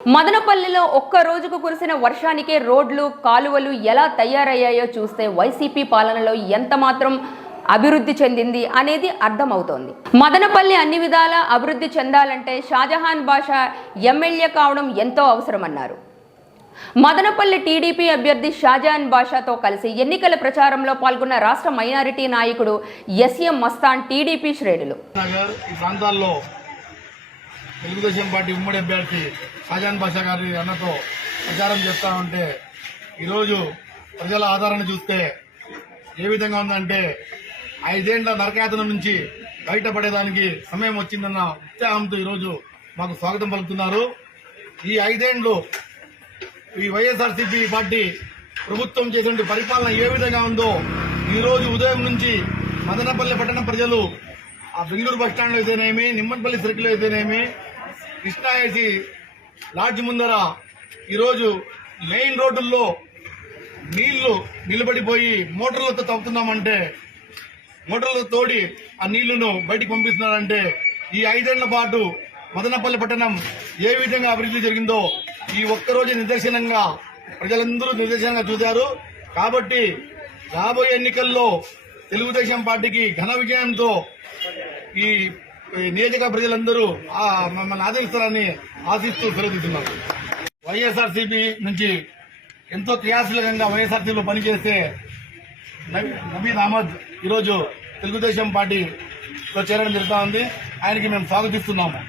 మదనపల్లిలో ఒక్క రోజుకు కురిసిన వర్షానికే రోడ్లు కాలువలు ఎలా తయారయ్యాయో చూస్తే వైసీపీ పాలనలో ఎంత మాత్రం అభివృద్ధి చెందింది అనేది అర్థమవుతోంది. మదనపల్లి అన్ని విధాలా అభివృద్ధి చెందాలంటే షాజహాన్ బాషా ఎమ్మెల్యే కావడం ఎంతో అవసరమన్నారు. మదనపల్లి టీడీపీ అభ్యర్థి షాజహాన్ బాషాతో కలిసి ఎన్నికల ప్రచారంలో పాల్గొన్న రాష్ట్ర మైనారిటీ నాయకుడు ఎస్ఎం మస్తాన్ టీడీపీ శ్రేణులు తెలుగుదేశం పార్టీ ఉమ్మడి అభ్యర్థి షాజహాన్ బాషా గారి అన్నతో ప్రచారం చేస్తా ఉంటే ఈరోజు ప్రజల ఆదరణ చూస్తే ఏ విధంగా ఉందంటే 5 ఏళ్ల నరకయాతన నుంచి బయటపడేదానికి సమయం వచ్చిందన్న ఉత్సాహంతో ఈరోజు మాకు స్వాగతం పలుకుతున్నారు. ఈ 5 ఏళ్లు ఈ వైఎస్ఆర్సీపీ పార్టీ ప్రభుత్వం చేసిన పరిపాలన ఏ విధంగా ఉందో ఈరోజు ఉదయం నుంచి మదనపల్లి పట్టణ ప్రజలు ఆ బెంగళూరు బస్టాండ్లో అయితేనేమి, నిమ్మన్పల్లి సర్కిల్ అయితేనేమి, కృష్ణా ఏసీ లాడ్జ్ ముందర ఈరోజు మెయిన్ రోడ్డుల్లో నీళ్లు నిలబడిపోయి మోటార్లతో తవ్వుతున్నామంటే, మోటార్లతో తోడి ఆ నీళ్లను బయటికి పంపిస్తున్నారంటే ఈ 5 ఏళ్ల పాటు మదనపల్లి పట్టణం ఏ విధంగా అభివృద్ధి జరిగిందో ఈ ఒక్కరోజు నిదర్శనంగా ప్రజలందరూ నిదర్శనంగా చూశారు. కాబట్టి రాబోయే ఎన్నికల్లో తెలుగుదేశం పార్టీకి ఘన విజయంతో ఈ నియోజక ప్రజలందరూ మమ్మల్ని ఆదరిస్తారని ఆశిస్తూ సెలవుతున్నారు. వైఎస్ఆర్సీపీ నుంచి ఎంతో క్రియాశీలకంగా వైఎస్ఆర్సీపీలో పనిచేస్తే నబీద్ అహ్మద్ ఈరోజు తెలుగుదేశం పార్టీలో చేరడం జరుగుతూ ఉంది. ఆయనకి మేము స్వాగతిస్తున్నాము.